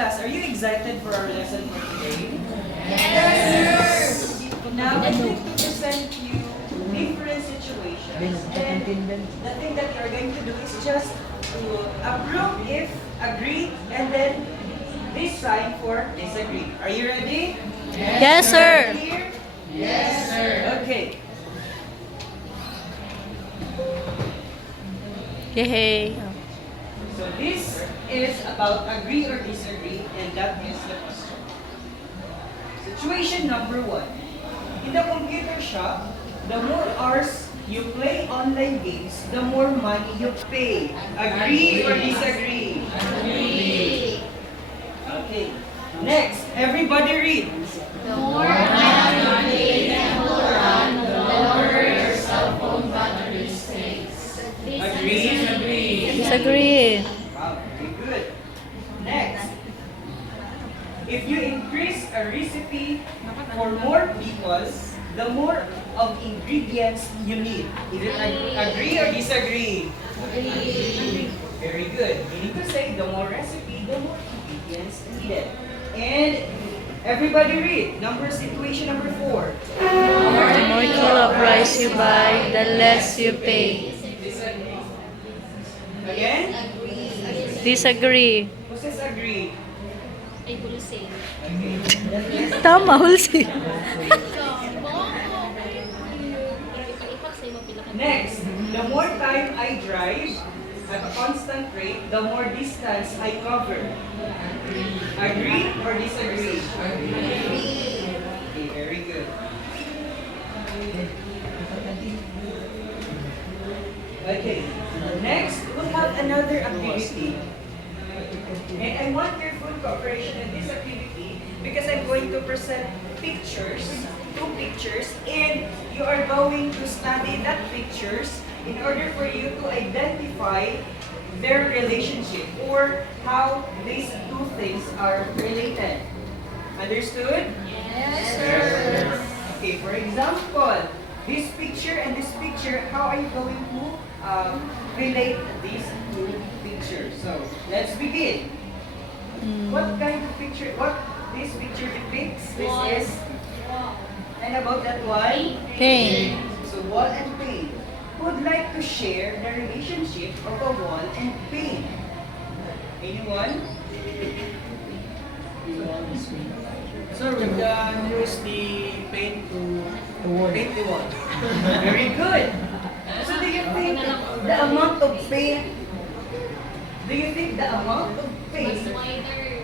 class, are you excited for our lesson for today? Yes, sir! Now, I'm going to present you different situations. And the thing that you're going to do is just to approve if agree, and then this sign for disagree. Are you ready? Yes, sir. Here? Yes, sir. Okay. Yay. So this is about agree or disagree, and that is the question. Situation number 1. In the computer shop, the more hours you play online games, the more money you pay. Agree or disagree? Agree. Okay. Next, everybody read. The more time you play Temple Run, the longer your cell phone battery stays. Agree? Disagree. Wow, very good. Next, if you increase a recipe for more people, the more of ingredients you need. Is it agree or disagree? Agree. Very good. Meaning to say, the more recipe, the more ingredients needed. And everybody read. Situation number 4. The more kilo of rice you buy, the less you pay. Again? Disagree. Who says agree? Ay, bulsing. Okay. Tama, Hulsi. Next, the more time I drive at a constant rate, the more distance I cover. Agree or disagree? Agree. Okay, very good. Okay, next we'll have another activity. And I want your full cooperation in this activity because I'm going to present pictures, 2 pictures, and you are going to study that pictures in order for you to identify their relationship or how these 2 things are related. Understood? Yes, sir. Okay, for example, this picture and this picture, how are you going to relate these 2 pictures? So, let's begin. What kind of picture, what this picture depicts? This is, and about that one? Pain. So, wall and paint. Who would like to share the relationship of a wall and paint? Anyone? Sir, we can use the paint to paint the wall. Very good. So do you think the amount of paint,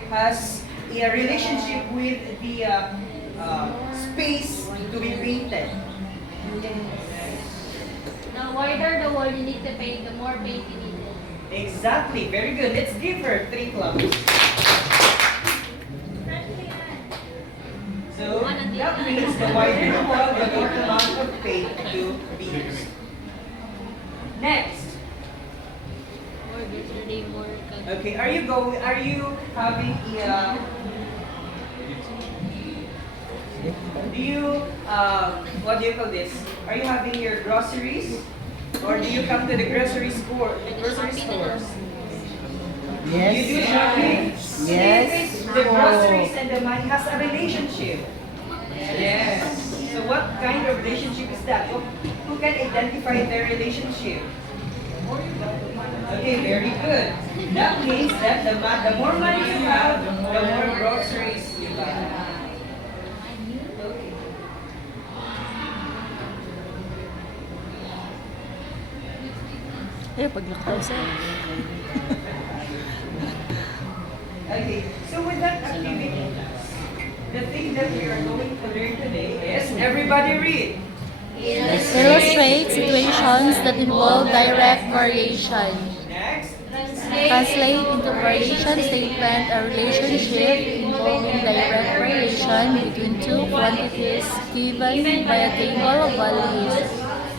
has a relationship with the space to be painted? The wider the wall you need to paint, the more paint you need. Exactly. Very good. Let's give her 3 claps. So that means the wider the wall, the more amount of paint to be used. Next. More dirty, more cut. Okay, are you having a do you what do you call this? Are you having your groceries? Or do you come to the grocery stores? Yes. You do shopping? So Yes. the groceries and the money has a relationship. Yes. So what kind of relationship is that? Who can identify their relationship? Okay, very good. That means that the more money you have, the more groceries you buy. Okay. Eh, paglakaw sir. Okay, so with that activity, the thing that we are going to learn today is everybody read. Illustrate situations that involve direct variation. Next. Translate into variation statement a relationship involving direct variation between 2 quantities given by a table of values,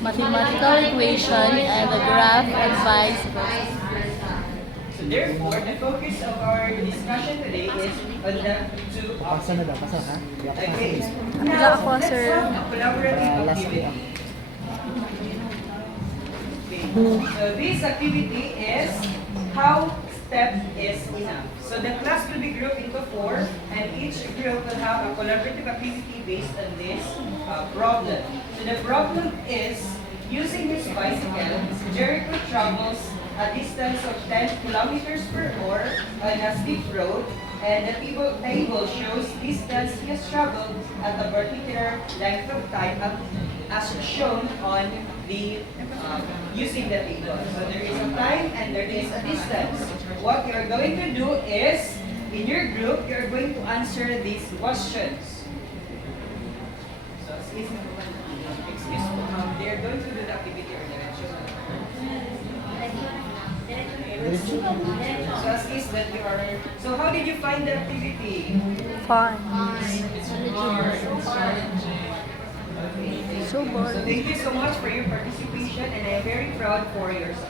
mathematical equation, and a graph, and vice versa. So therefore, the focus of our discussion today is on the 2 Pasa na daw, pasa ha? Okay. Pila ako, Let's sir. have a collaborative Last activity. week. Okay. So this activity is how step is enough. So the class will be grouped into 4, and each group will have a collaborative activity based on this problem. So the problem is, using his bicycle, Jericho travels a distance of 10 kilometers per hour on a steep road, and the table shows distance he has traveled at a particular length of time as shown on the using the table. So there is a time and there is a distance. What you're going to do is, in your group, you're going to answer these questions. So, excuse me, they're going to do the activity or direction. So as is that you are. So how did you find the activity? Fun. It's hard. It's challenging. So So boring. thank you so much for your participation, and I am very proud for yourself.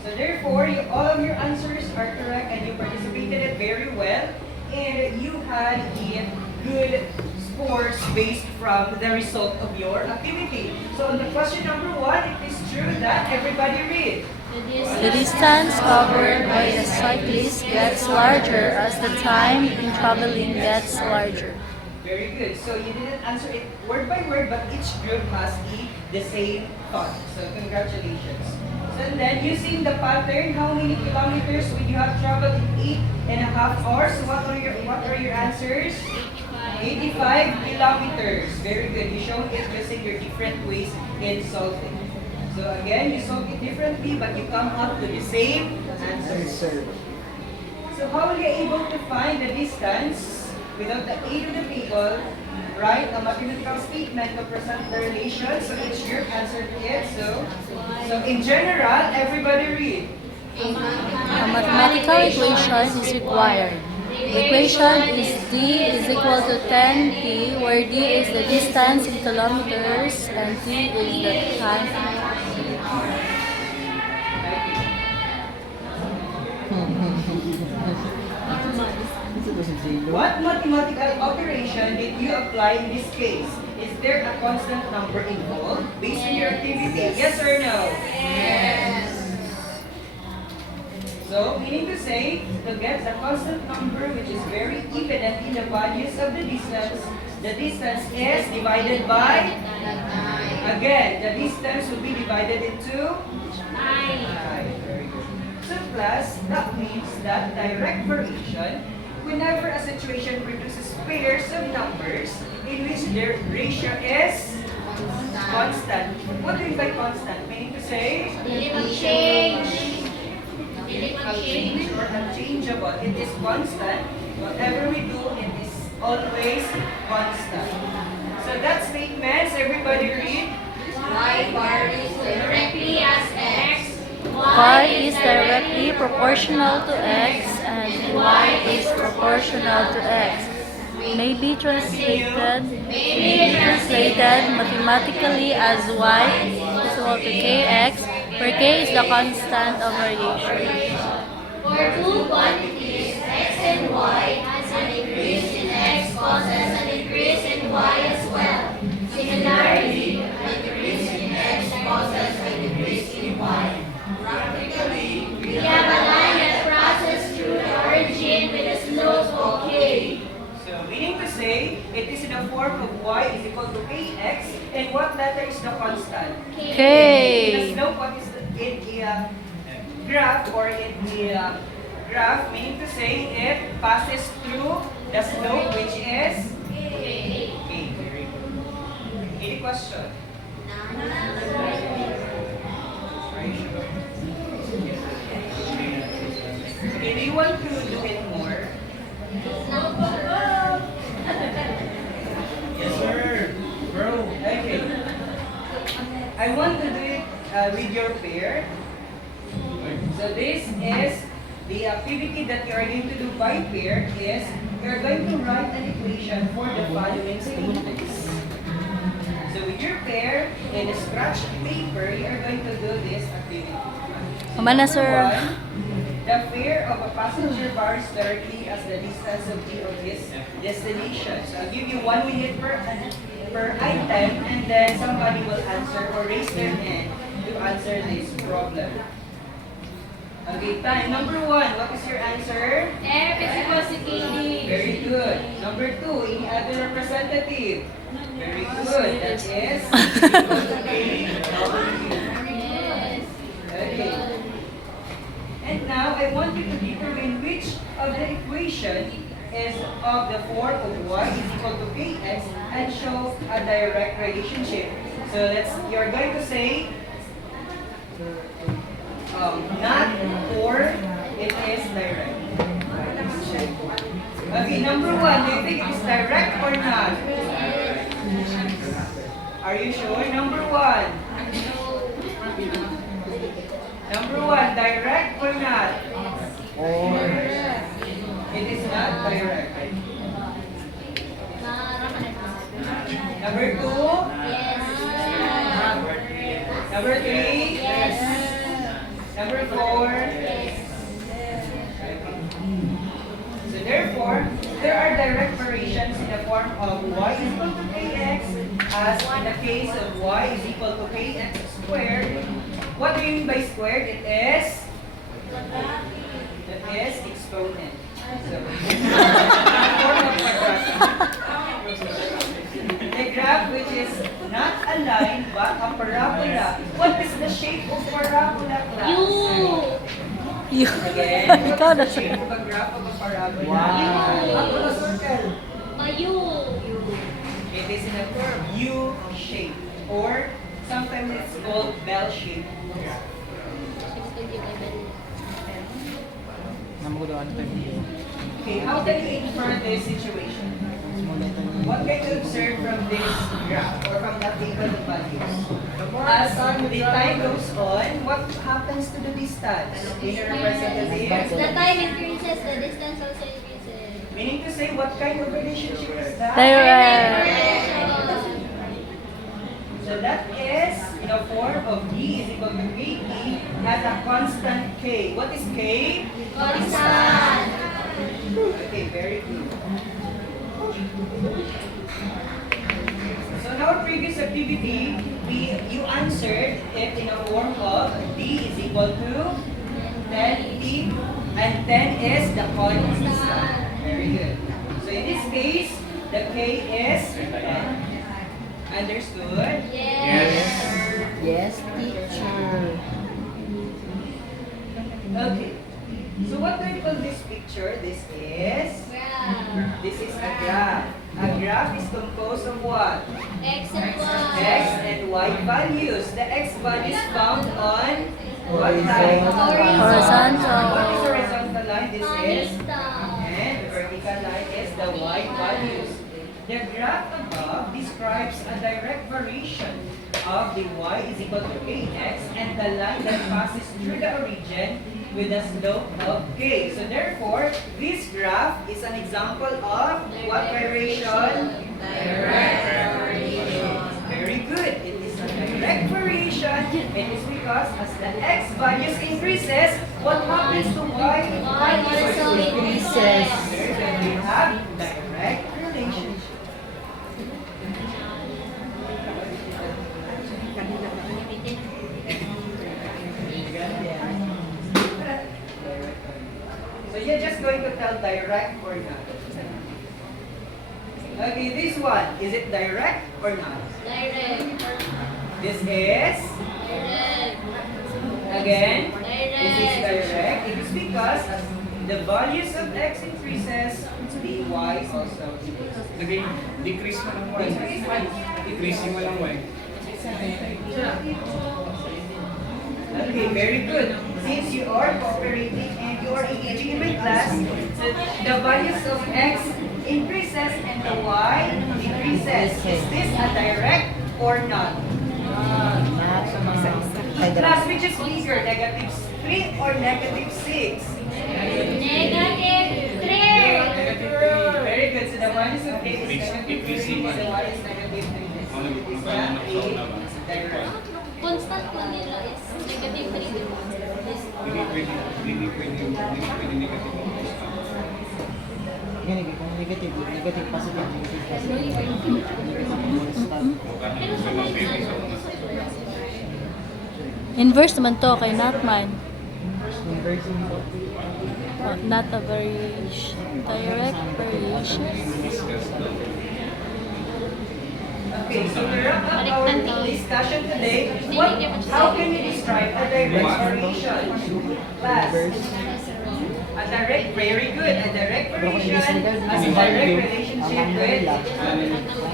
So therefore, all of your answers are correct, and you participated very well, and you had a good scores based from the result of your activity. So on the question number 1, it is true that everybody read. The distance covered by a cyclist gets larger as the time in traveling gets larger. Very good. So you didn't answer it word by word, but each group has the same thought. So congratulations. So and then using the pattern, how many kilometers would you have traveled in 8.5 hours? So what are your answers? 85 kilometers. Very good. You showed it using your different ways in solving. So again, you solve it differently, but you come up to the same answer. So how will you able to find the distance without the aid of the table? Write a mathematical statement to present the relation. So each group answered it. So in general, everybody read. A mathematical equation is required. The equation is d is equal to 10t, where d is the distance in kilometers and t is the time. What mathematical operation did you apply in this case? Is there a constant number involved based on your activity? Yes or no? Yes. So, meaning to say, to get a constant number which is very evident in the values of the distance is divided by, again, the distance will be divided into 9. Very good. So, class, that means that direct variation, whenever a situation produces pairs of numbers in which their ratio is constant. What do you mean by constant? Meaning to say? Change or unchangeable. It is constant. Whatever we do, it is always constant. So that statements, everybody read. Y bar is directly as x. Y is directly proportional to x and y is proportional to x. May be translated mathematically as y is equal to kx, where k is the constant of variation. For two quantities, x and y, an increase in x causes an increase in y as well. Similarly, an increase in x causes a decrease in y. Practically, we have a line that passes through the origin with a slope of k. So meaning to say, it is in the form of y is equal to kx, and what letter is the constant? The K. slope, what is in the graph or in the graph, meaning to say it passes through the slope which is k. Very good. Any question? Are you sure? Okay, do you want to do it more? Yes, sir. Bro. Okay. I want to do it with your pair. So this is the activity that you are going to do by pair is you are going to write an equation for the following statements. So with your pair in a scratch paper, you are going to do this activity. So Mama na, number sir. 1, the fare of a passenger varies directly as the distance of his destination. So I'll give you 1 minute per item, and then somebody will answer or raise their hand to answer this problem. Okay, time. Number 1, what is your answer? F is equals to KD. Very good. Number 2, any other representative? Very good. That is equal to KW. Yes. Okay. And now I want you to determine which of the equation is of the form of y is equal to kx and show a direct relationship. So you're going to say not or it is direct. Okay, number 1, do you think it is direct or not? Are you sure? Number 1. Number 1, direct or not? It is not direct. Number 2. Yes. Number 3. Yes. Number 4. Yes. So therefore, there are direct variations in the form of y is equal to kx as in the case of y is equal to kx squared. What do you mean by squared? It is exponent. So, form of quadratic. A graph which is not a line but a parabola. What is the shape of parabola, class? U. Again, Ikaw na what is the shape of a graph of a parabola? Wow. A circle. A U. It is in a curve, U shape, or sometimes it's called bell shape. Okay, how can you infer this situation? What can you observe from this graph or from that table of values? As the time goes on, what happens to the distance? In your As representative? the time increases, the distance also increases. Meaning to say, what kind of relationship is that? Direct. So that is in a form of D is equal to KT has a constant K. What is K? Constant. Okay, very good. So in our previous activity, you answered it in a form of D is equal to 10T and 10 is the constant. Very good. So in this case, the K is 10. Understood? Yes. Yes, teacher. Okay. So what do you call this picture? This is a graph. A graph is composed of what? X and Y. X and Y values. The X values found on what line? Horizontal. What is horizontal line? This is. Horizontal. And the vertical line is the Y values. The graph above describes a direct variation of the Y is equal to kx and the line that passes through the origin with a slope of k. So therefore, this graph is an example of what variation? Direct variation. Very good. It is a direct variation. It is because as the x values increases, what happens to y? Y also increases. Very good. We have direct relationship. So you're just going to tell direct or not. Okay, this one, is it direct or not? Direct. This is, Direct. again, this is Direct. direct. It is because as the values of x increases, the y also increases. Decrease mo lang y. Decrease mo lang y. Okay, very good. Since you are cooperating and you are engaging in my class, the values of x increases and the y decreases. Is this a direct or not? Class, which is bigger, negative 3 or negative 6? Negative 3. Very good. So the values of x is negative 3, so y is negative 3. Is that a direct? Constant po nila is negative 3. Hindi pwede negative. Ganun, kung negative, negative, positive, negative, positive. Negative, constant. Pero sa minsan, Inverse naman to kay Natman. Not a variation, direct variation. Okay, so to wrap up our discussion today, how can you describe a direct variation? Class. A direct, very good. A direct variation as a direct relationship with.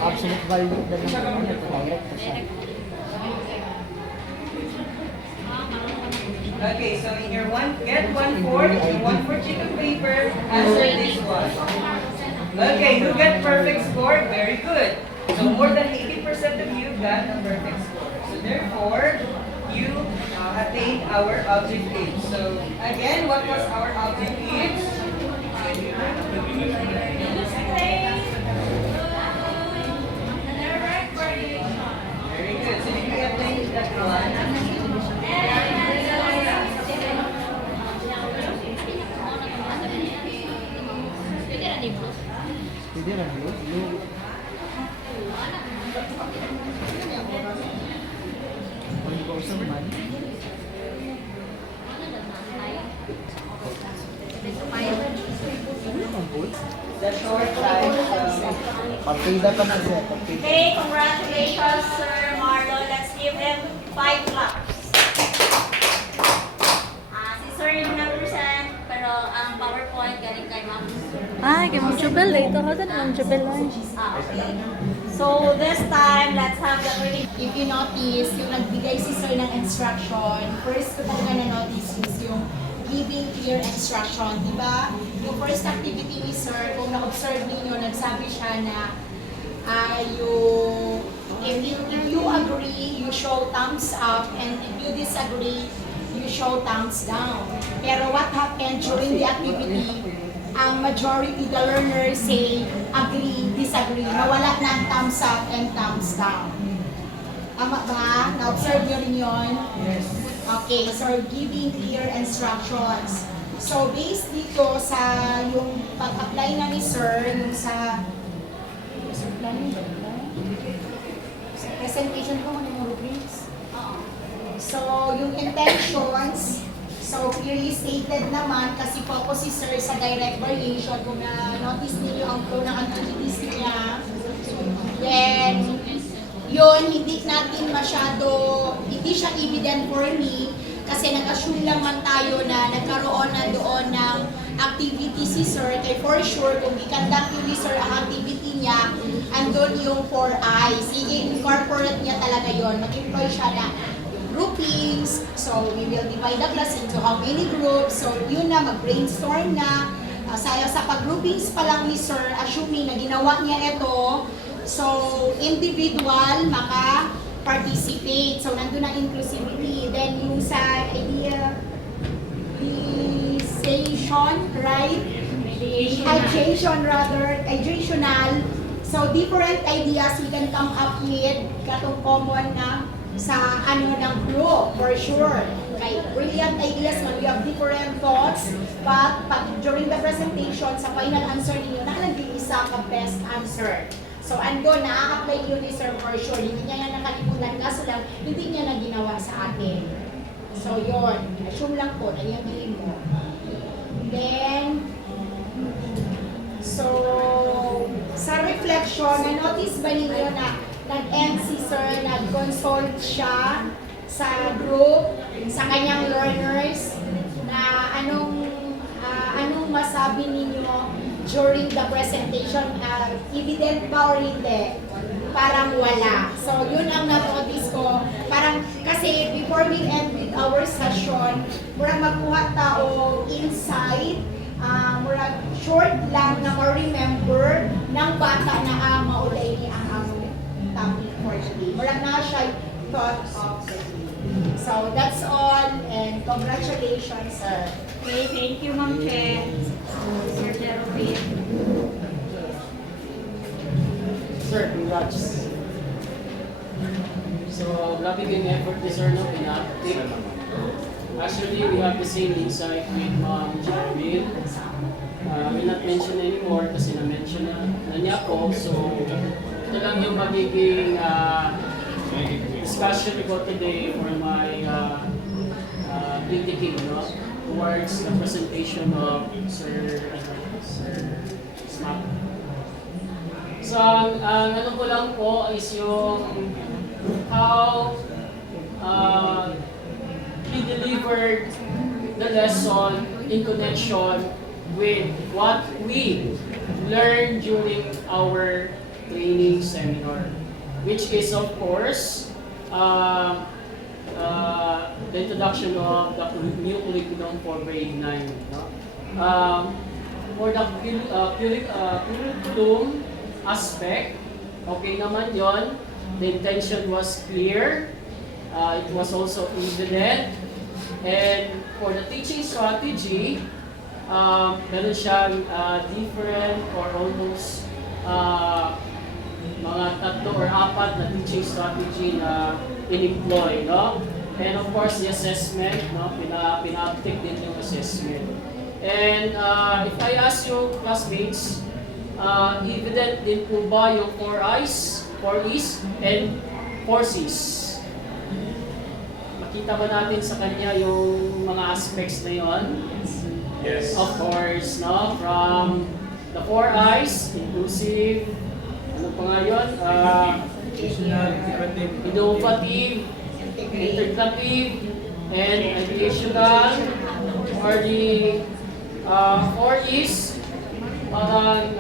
Absolute value na lang direct to siya. Okay, so in your get 1/4, your 1/4 sheet of paper, answer this one. Okay, who got perfect score? Very good. So more than 80% of you got a perfect score. So therefore, you attained our objective. So again, what was our objective? Very good. So did we attain that one? Pwede lang yun. Hindi ko usap man. The short time. Partida pa na siya. Partida. Okay, congratulations, Sir Marlo. Let's give him 5 claps. Si Sir yung nag-present, pero ang PowerPoint galing kay Ma'am. Ay, kay Ma'am Jubel. Ito ka din, Ma'am Jubel. Okay. So this time, let's have the really... If you notice, yung nagbigay si Sir ng instruction, first ko talaga na-notice is yung giving clear instruction, di ba? Yung first activity ni Sir, kung na-observe ninyo, nagsabi siya na if you agree, you show thumbs up, and if you disagree, you show thumbs down. Pero what happened during the activity, ang majority, the learners say agree, disagree, nawala na ang thumbs up and thumbs down. Tama ba? Na-observe nyo rin yun? Yes. Okay, so giving clear instructions. So based dito sa yung pag-apply na ni Sir, yung sa presentation ko, ano yung rubrics? So yung intentions, so clearly stated naman kasi focus si Sir sa direct variation. Kung na-notice niyo ang flow ng activities niya, then yun, hindi natin masyado, hindi siya evident for me kasi nag-assume lang man tayo na nagkaroon na doon ng activity si Sir. Kaya for sure, kung i-conduct yun ni Sir ang activity niya, andun yung 4 eyes. I-incorporate niya talaga yun. Mag-employ siya na groupings. So, we will divide the class into how many groups. So, yun na, mag-brainstorm na. Sa pag-groupings pa lang ni Sir, assuming na ginawa niya ito, so, individual, maka-participate. So, nandun ang inclusivity. Then, yung sa ideation, right? Ideational. So, different ideas we can come up with katong common na sa ng group, for sure. Okay, brilliant ideas man, we have different thoughts, but during the presentation, sa final answer ninyo, nakalagay isa ka best answer. So, ando, na-apply yun ni Sir for sure. Hindi niya na nakalimutan, kaso lang, hindi niya na ginawa sa atin. So, yun. Assume lang po na yung bilin mo. Then, so, sa reflection, na-notice ba ninyo na nag-end si Sir, nag-consult siya sa group, sa kanyang learners, na anong masabi ninyo during the presentation, evident ba or hindi? Parang wala. So, yun ang na-notice ko. Parang, kasi before we end with our session, murang magkuha tao insight, murang short lang na ma-remember ng bata na maulay ni ang topic for today. Murang na siya thought of the day. So, that's all, and congratulations, sir. Okay, thank you, Ma'am Che. Sir Geraldine. Sir, congrats. So, grabe yung effort ni Sir no, pinaktik. Actually, we have the same insight with Ma'am Jeremy. Will not mention anymore kasi na-mention na niya po. So, ito lang yung magiging discussion ko today for my critiquing, no? towards the presentation of Sir Smack. So, ang ano ko lang po is yung how he delivered the lesson in connection with what we learned during our training seminar, which is of course the introduction of the new curriculum for grade 9. No? For the curriculum aspect, okay naman yon. The intention was clear. It was also evident. And for the teaching strategy, meron siyang different or almost mga 3 or 4 na teaching strategy na in-employ, no? And of course, the assessment, no? Pina-uptake din yung assessment. And if I ask you, classmates, evident din po ba yung 4 I's, 4 E's, and 4 C's? Makita ba natin sa kanya yung mga aspects na yon? Yes. Of course, no? From the 4 I's, inclusive, ano pa nga yun? Innovative, integrative, and educational, or the 4 E's, parang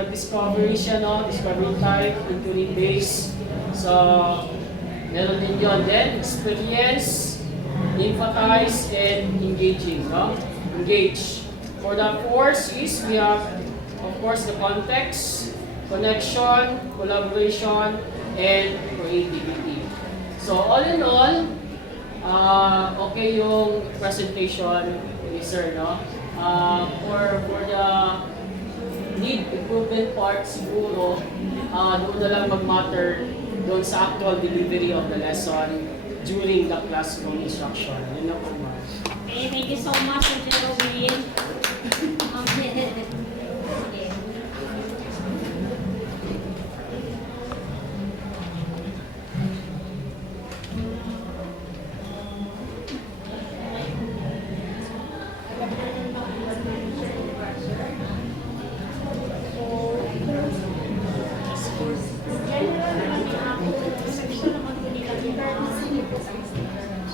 nag-discovery siya, no? Discovery type, including base. So, meron din yun. Then, experience, empathize, and engaging, no? Engage. For the 4 C's, we have, of course, the context, connection, collaboration, and creativity. So, all in all, okay yung presentation ni Sir, no? For the need improvement part, siguro, doon na lang mag-matter doon sa actual delivery of the lesson during the classroom instruction. Yun na po, ma'am. Okay, thank you so much, Mr. Owen. Okay.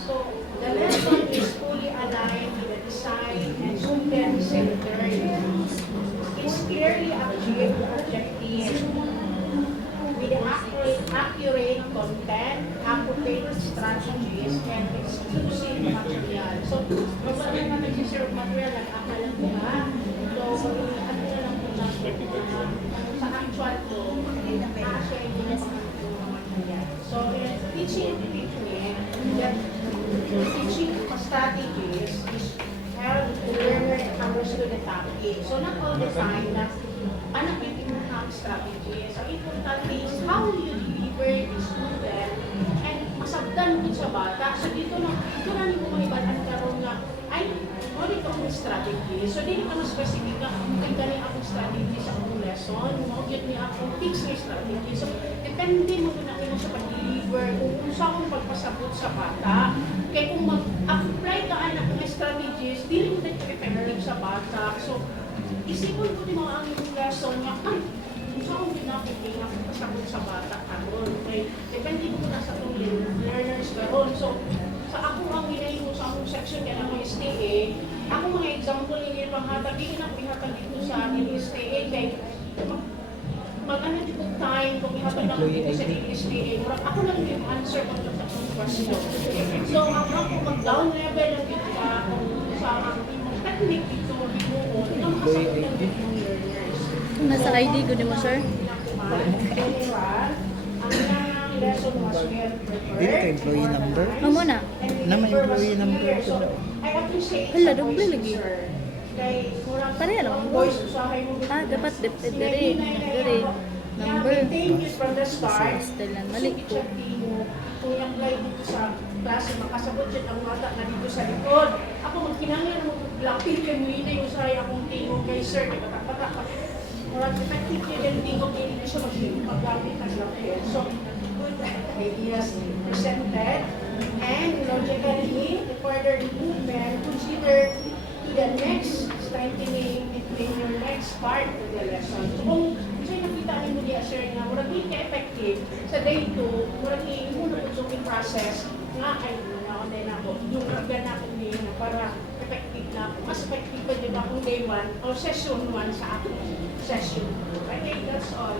So, the lesson is fully aligned with the design and student-centered. It's clearly achieved the objective with the accurate content, appropriate strategies, and exclusive material. So, mabala na nag-serve material, nag-akala ko ba? So, ano na lang po na sa actual ko, na-share din yung material. So, teaching technique, that teaching strategies is help the learner understand the topic. So not all the time na panapitin mo ang strategy. So important is how you deliver the student and masabdan mo sa bata. So dito na mo maibalan karon nga ay mo dito ang strategy. So dili ka na specific ka kung kani ang strategy sa akong lesson, mo gid ni akong fix na strategy. So depende mo na kung sa pag-deliver kung sa akong pagpasabot sa bata. Kaya kung mag-apply ka anak ng strategies, dili mo dito effective sa bata. So isipon ko din mo ang lesson nga ay kung sa akong pinapigay na pagpasabot sa bata karon. Okay, depende mo na sa itong learners karon. So sa ako ang ginay ko sa akong section kaya ako STA, ako mga example yung panghatag, hindi na pihatag dito sa akin STA kay mag-ano dito time kung ihatag na dito sa STA, ako lang yung answer kung sa akong question. So ako mag-down level lang dito sa akong technique dito, binuon, ang kasagot ng learners. Nasa ID ko mo, sir? Ang lesson was well prepared. Dili ka employee number? Amo na. Naman employee number ko daw. I appreciate Hala, sa doble voice, lagi. sir. Kay murag Pareha lang. ang voice usahay mo. Dapat dere. Number. Thank you from the start. Style lang, mali ko. Kung yung play dito sa klase, makasabot dyan ang mata na dito sa likod. Ako magkinanglan mo blackpink kay mo yun yung usahay akong tingog kay sir. Kaya patak-patak. Murag effective yun yung tingog kay hindi siya mag-gamit ng blackpink. So, good ideas presented and logically, the further movement, consider the next strengthening between your next part of the lesson. So kung sa'yo nakita rin mo niya, sir, nga murag hindi ka-effective sa day 2, murag muna po yung process nga ay na-online ako. Yung organ ako niya na para effective na ako. Mas effective pa din akong day 1 o session 1 sa aking session. Okay, that's all.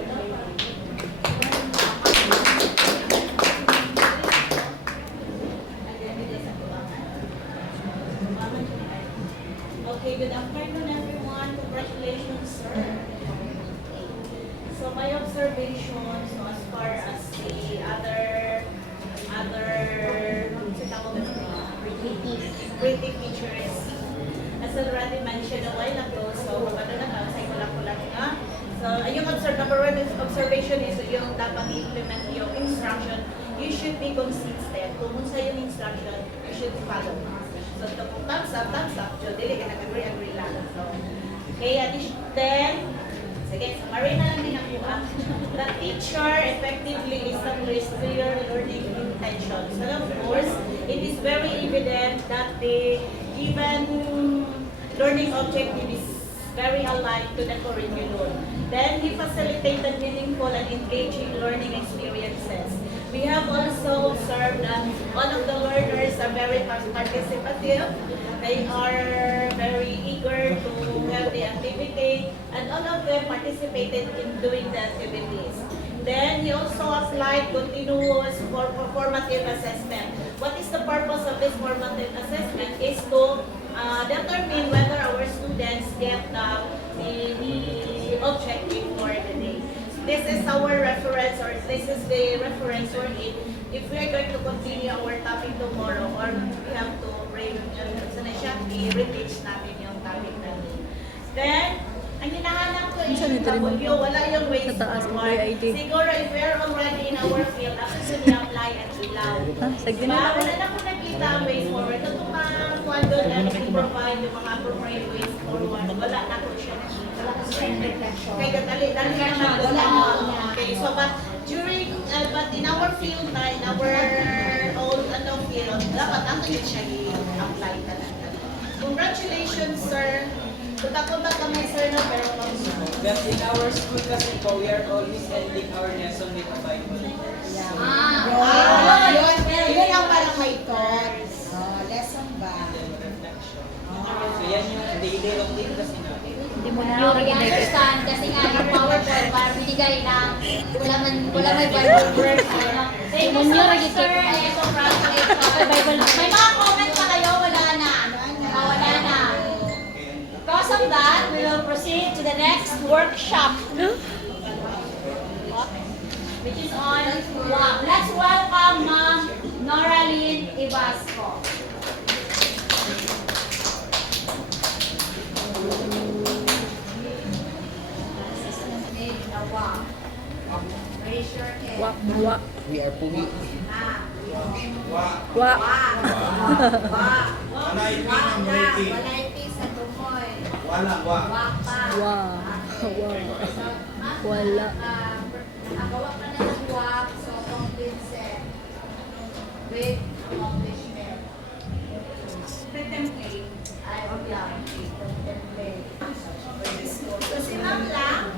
Okay, good afternoon everyone. Congratulations, sir. So my observations, so as far as the other pretty features, as already mentioned a while ago, so say ko lang nga. So yung number one observation is yung dapat i-implement yung instruction, you should be consistent. Kung sa yung instruction, you should follow. So, ito kung thumbs up, so, dili ka nag-agree lang. So, okay, then, sige, summary na lang din ako. The teacher effectively established clear learning intentions. And of course, it is very evident that the given learning objective is very aligned to the curriculum. Then, he facilitated meaningful and engaging learning experiences. We have also observed that all of the learners are very participative. They are very eager to have the activity, and all of them participated in doing the activities. Then he also applied continuous formative assessment. What is the purpose of this formative assessment? Is to determine whether our students get the objective for the day. This is our reference, or this is the reference wherein if we are going to continue our topic tomorrow, or we have to i-reteach natin yung topic natin. Then, ang hinahanap ko is yung kabulyo, wala yung ways forward. Siguro if we are already in our field, after ni-apply at ilaw. Diba? Wala na kung nakita ang ways forward. Ito mga kuwado na i-provide yung mga appropriate ways forward. Wala na ko siya. Okay, dali naman doon. Okay, so but in our field na, in our own field, dapat ang yun siya i-apply talaga. Congratulations, sir. Punta kami, sir, na pero But in our school kasi po, we are always ending our lesson with a Bible verse. Yun ang parang may thoughts. Lesson ba? And then reflection. So yan yung daily routine kasi natin. I understand kasi nga yung PowerPoint para binigay ng wala may Bible verse. Thank you so much, sir. And congratulations. May mga comment pa kayo? Wala na. Wala na. Because of that, we will proceed to the next workshop. Which is on WAP. Let's welcome Ma'am Noraline Ibasco. Raise your hand. We are Pugi. Walay sa tumoy. Wak pa. Wala. Nakagawa ka na ng wak, so complete set. With accomplishment. template. Ay, yeah. Template. So si Ma'am lang,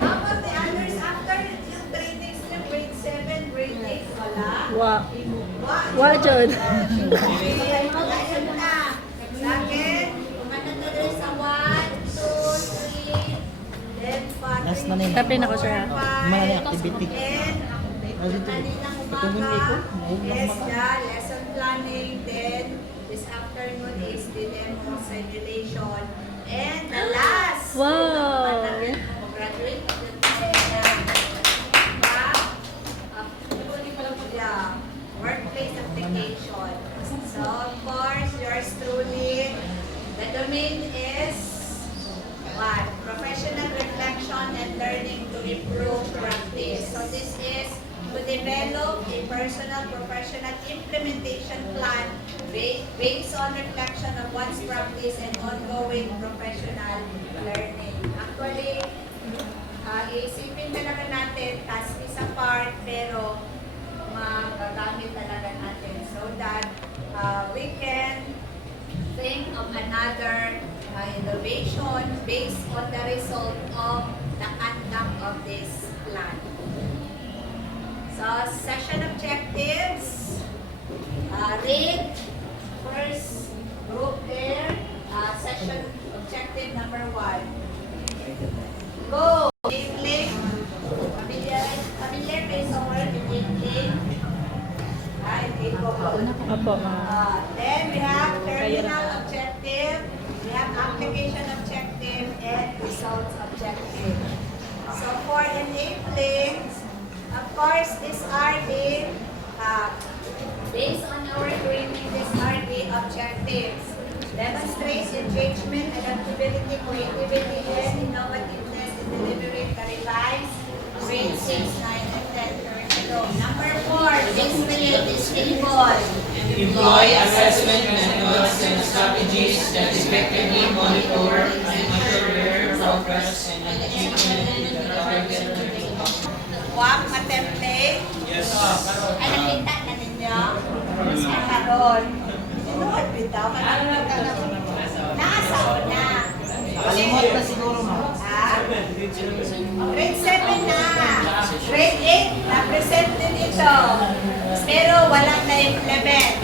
how about the others after yung trainings niya, grade 7, grade 8, wala? Wa jud. Ayun na. Sa akin, Kumanda na rin sa 1, 2, 3. then pati. Last na name. Tapin ako, sir. Mga activity. And kaninang umaga is the lesson planning, then this afternoon is the demo simulation, and the last. Wow. Graduate. Yeah, workplace application. So of course, yours truly, the domain is what? Professional reflection and learning to improve practice. So this is to develop a personal professional implementation plan based on reflection of one's practice and ongoing professional learning. Actually, isipin talaga natin, task is a part, pero magagamit talaga natin so that we can think of another evaluation based on the result of the conduct of this plan. So, session objectives. Read first group there. Session objective number 1. Go! Enabling. Familiar kayo sa word enabling? Then we have terminal objective, we have application objective, and results objective. So for enabling, of course, these are the, based on our training, these are the objectives. Demonstrate engagement, adaptability, creativity, and innovativeness in delivering the revised grade 6, 9, and 10 curriculum. Number 4, display this table. Employ assessment methods and strategies that effectively monitor and measure progress and achievement in the target. Huwag ma-template. Yes. Ay, nakita na ninyo? Karon. Sinuod bitaw. Nasa una. Kalimot na siguro, ma'am. Ha? Grade 7 na. Grade 8, na-present din ito. Pero walang na-implement.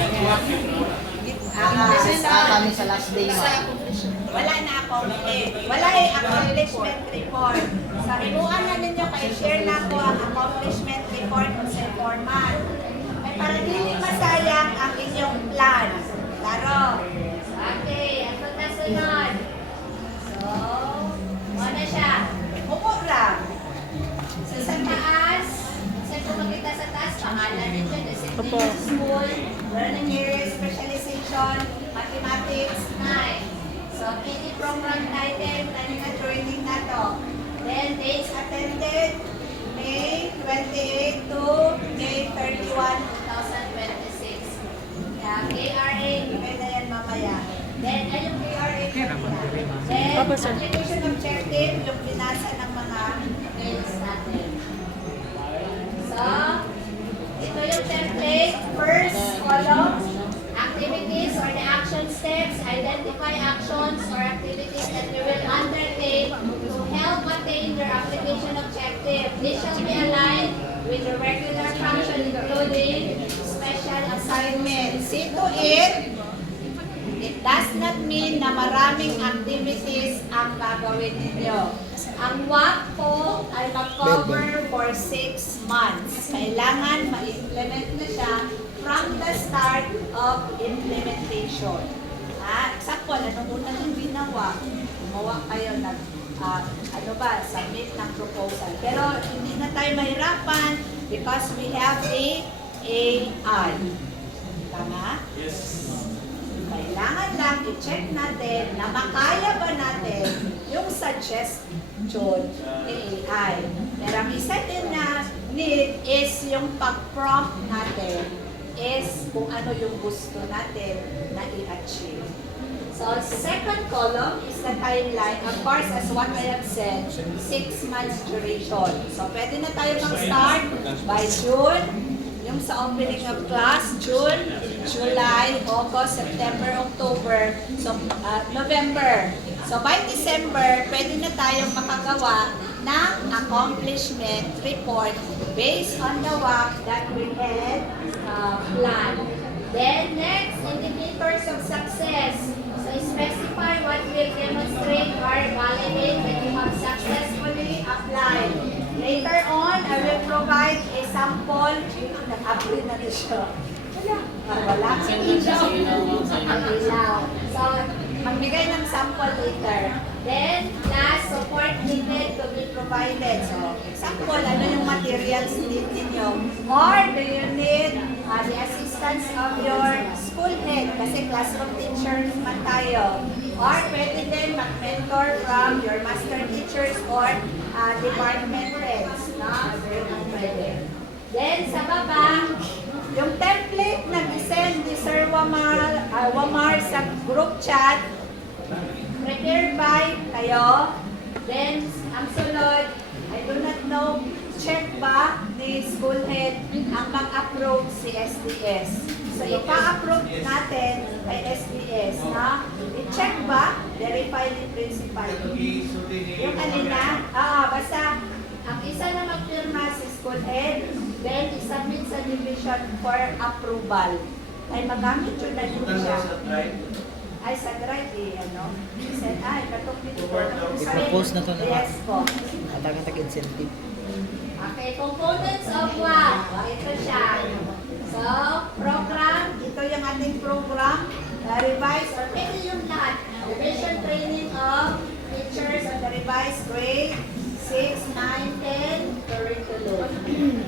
Kami sa last day, ma'am. Wala na accomplishment. Wala yung accomplishment report. Sa ribuan na ninyo, kaya share na ko ang accomplishment report sa format. Ay para hindi masayang ang inyong plan. Klaro? Okay, ang pagkasunod. So, ano siya? Upo lang. So, sa taas, saan po makita sa taas? Pangalan ninyo, discipline sa school, learning areas, specialization, mathematics, 9. So, PD program title, tayo na training na to. Then, dates attended, May 28 to May 31, 2026. KRA, ibigay na yan mamaya. Then, yung KRA kanina. Then, application objective, yung binasa ng mga mails natin. So, ito yung template. First column, activities or the action steps, identify actions or activities that you will undertake to help attain your application objective. This shall be aligned with your regular function, including special assignments. See to it does not mean na maraming activities ang gagawin ninyo. Ang WAC po ay mag-cover for 6 months. Kailangan ma-implement na siya from the start of implementation. Example, anong una yung ginawa? Gumawa kayo ng, submit ng proposal. Pero hindi na tayo mahirapan because we have a AI. Tama? Yes. Kailangan lang i-check natin na makaya ba natin yung suggestion ni AI. Pero ang isa din na need is yung pag-prompt natin is kung ano yung gusto natin na i-achieve. So, second column is the timeline. Of course, as what I have said, 6 months duration. So, pwede na tayo mag-start by June. Yung sa opening of class, June, July, August, September, October, so November. So, by December, pwede na tayong makagawa ng accomplishment report based on the work that we had planned. Then, next, indicators of success. So, specify what will demonstrate or validate that you have successfully applied. Later on, I will provide a sample. Nag-apply na rin siya. Wala. So, magbigay ng sample later. Then, last, support needed to be provided. So, example, ano yung materials need ninyo? Or do you need the assistance of your school head? Kasi classroom teacher naman tayo. Or pwede din mag-mentor from your master teachers or department heads. No? Pwede. Then, sa baba, yung template na gisend ni Sir Wamar sa group chat, prepared by kayo. Then, ang sunod, I do not know, check ba ni school head ang mag-approve si SDS. So, ipa-approve natin kay SDS, na i-check ba verify ni principal. Yung kanina, basta, ang isa na magpirma si school head, then isubmit sa division for approval. Ay magamit yun na yun siya. Ay, sa drive ano? He said, katong dito. I-propose na to na. Yes po. Atag-atag incentive. Okay, components of what? Ito siya. So, program, ito yung ating program. Revise, or pwede yung lahat. Revision training of teachers of the revised grade 6, 9, 10, curriculum.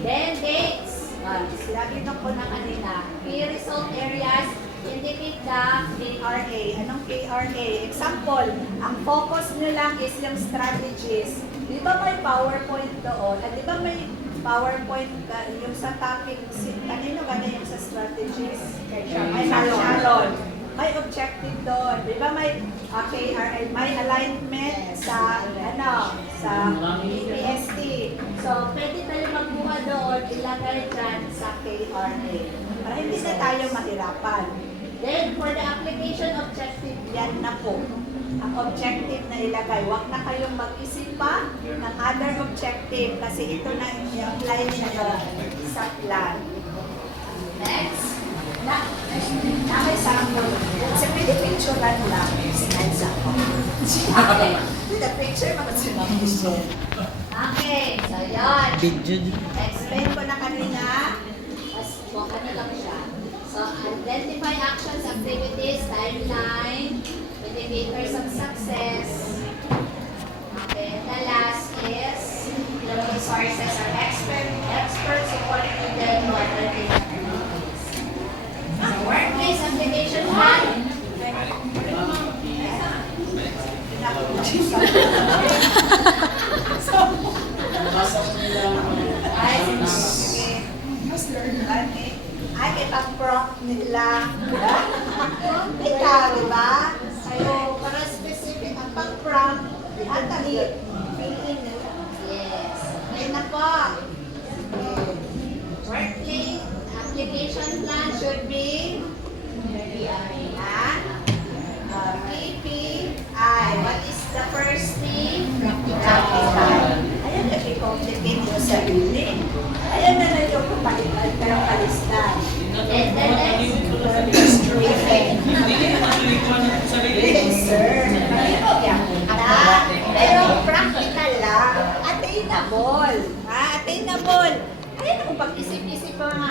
Then dates. Sinabi ito ko na kanina. Key result areas, indicate the KRA. Anong KRA? Example, ang focus nyo lang is yung strategies. Di ba may PowerPoint doon? At di ba may PowerPoint yung sa topic, kanino ba na yung sa strategies? May Sharon. May objective doon. Di ba may KRA, may alignment sa sa PST. So, pwede tayo magbuha doon, ilagay dyan sa KRA. Para hindi na tayo mahirapan. Then, for the application objective, yan na po. Ang objective na ilagay. Huwag na kayong mag-isip pa ng other objective kasi ito na i-apply niyo sa plan. Next. May sample. Sa pwede picturean lang. Sinansa ko. Okay. The picture, mag-picture. Okay. So, yun. Explain ko na kanina. Ano lang siya. So, identify actions, activities, timeline, indicators of success. Okay, the last is the resources or expert support needed to undertake activities. So, workplace application plan. Ay, ipag-prompt nila. Ikaw, di ba? So, para specific, ang pag-prompt, at fill in nila. Yes. Ayun na po. Workplace application plan should be PPI. What is the first thing? Practical. Ayun, nag-complicate yung sarili. Ayun na na yung kapalitan, pero kalistan. And then next, yes, sir. Pero practical lang. Attainable. Attainable. Ayun kung pag-isip-isip ko nga,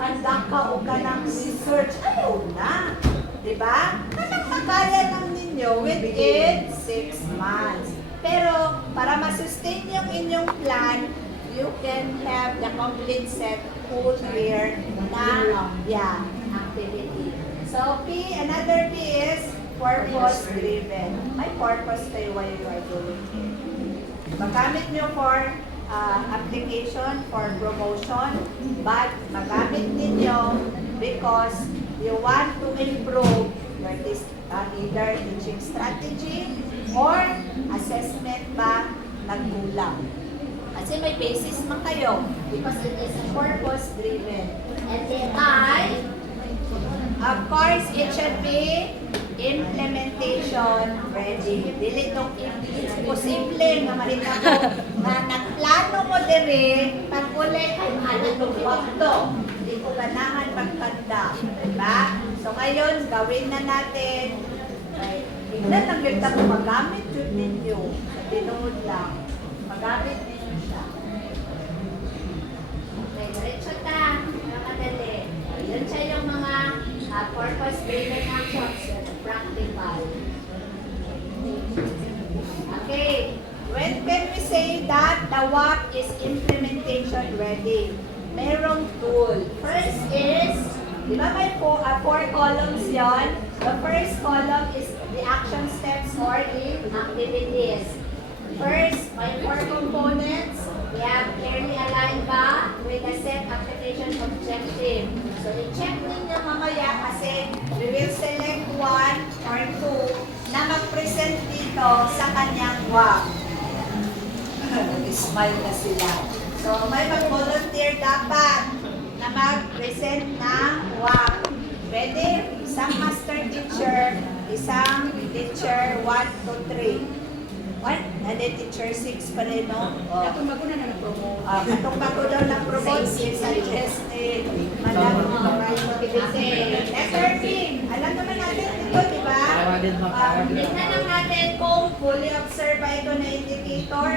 conduct ka o ka ng research, ayaw na. Diba? Anong makaya lang ninyo within 6 months. Pero para ma-sustain yung inyong plan, you can have the complete set whole year na activity. So another P is purpose-driven. May purpose kayo why you are doing it. Magamit nyo for application, for promotion, but magamit ninyo because you want to improve your either teaching strategy or assessment ba nagkulang. Kasi may basis man kayo because it is purpose-driven. And then of course, it should be implementation ready. Dili itong imposible nga malita ko nga nagplano mo dire pag uli ay anak ng wakto. Hindi ko ganahan magkanda. Diba? So ngayon, gawin na natin. Tingnan lang yung tapo magamit yun ninyo. Sa tinuod lang. Magamit ninyo siya. Okay, diretso ta. Nakadali. Yun siya yung mga purpose-driven actions and practical. Okay. When can we say that the WAP is implementation ready? Merong tool. First is, di ba may 4 columns yon? The first column is the action steps or the activities. First, may 4 components. We have clearly aligned ba with the set application objective. So, i-check ninyo mamaya kasi we will select 1 or 2 na mag-present dito sa kanyang WAP. Smile na sila. So, may mag-volunteer dapat na mag-present ng WAP. Pwede, isang master teacher, isang teacher 1 to 3. 1, and then teacher 6 pa rin, no? Katong bago na nag-promote. Katong bago daw na promote si Madam Letter B. Alam naman natin ito, di ba? Tignan lang natin kung fully observed ba ito na indicator.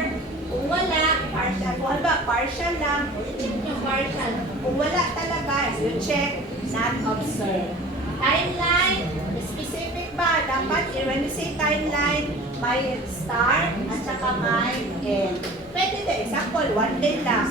Kung wala, partial. Kung ba, partial lang, i-check nyo partial. Kung wala talaga, you check not observed. Timeline, specific ba? Dapat, when you say timeline, may start at saka may end. Pwede din, example, 1 day lang.